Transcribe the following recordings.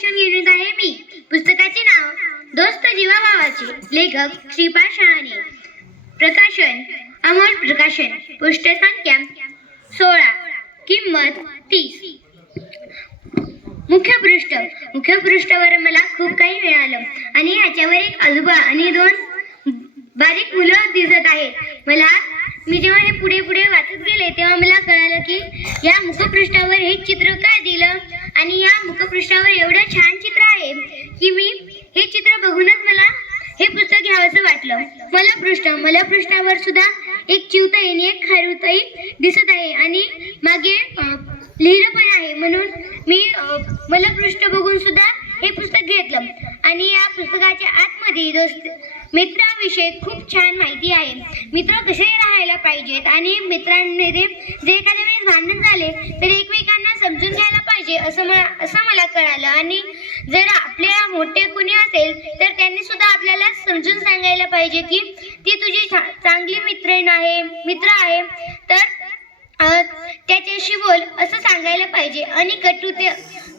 शिक्षण घेण्यात आहे मी. पुस्तकाचे नाव दोस्त जीवा भावाचे. लेखक श्रीपाद शहाणे. प्रकाशन अमोल प्रकाशन. पृष्ठ संख्या सोळा. किंमत तीस. मुख्य पृष्ठ. मुख्य पृष्ठावर मला खूप काही मिळालं. आणि ह्याच्यावर एक आजोबा आणि दोन बारीक मुलं दिसत आहेत. मला मी जेव्हा हे पुढे पुढे वाचत गेले तेव्हा मला कळालं की या मुखपृष्ठावर हे चित्र काय दिलं? आणि या मुखपृष्ठावर एवढं छान चित्र आहे की मी हे चित्र बघूनच मला हे पुस्तक घ्यावंसं वाटलं. मला पृष्ठ मला पृष्ठावर सुद्धा एक चिवताई आणि एक खारुताई दिसत आहे आणि मागे लिहिलं पण आहे. म्हणून मी मला पृष्ठ बघून सुद्धा हे पुस्तक घेतलं. आणि या पुस्तकाच्या आतमध्ये दोस्त मित्राविषयी खूप छान माहिती आहे. मित्र कसे राहायला पाहिजेत? आणि मित्रांमध्ये जे एखाद्या वेळेस भांडण झाले तर एक वेळ असं मला असं मला कळालं. आणि जर आपल्या मोठे कुणी असेल तर त्यांनी सुद्धा आपल्याला समजून सांगायला पाहिजे की ती तुझी चांगली मित्रीण आहे मित्र आहे तर त्याच्याशी बोल असं सांगायला पाहिजे. आणि कटू ते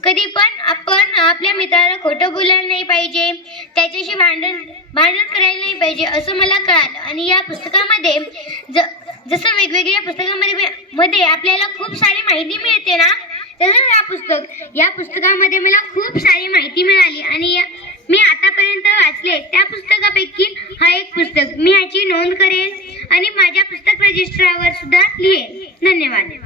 कधी पण आपण आपल्या मित्राला खोटं बोलायला नाही पाहिजे. त्याच्याशी भांडण भांडण करायला नाही पाहिजे असं मला कळालं. आणि या पुस्तकामध्ये ज जसं वेगवेगळ्या पुस्तकामध्ये मध्ये आपल्याला खूप सारी माहिती मिळते ना या पुस्तक या पुस्तकामध्ये मला खूप सारी माहिती मिळाली आणि मी आतापर्यंत वाचले. त्या पुस्तकापैकी हा एक पुस्तक. मी ह्याची नोंद करेन आणि माझ्या पुस्तक रजिस्ट्रावर सुद्धा लिहेल धन्यवाद.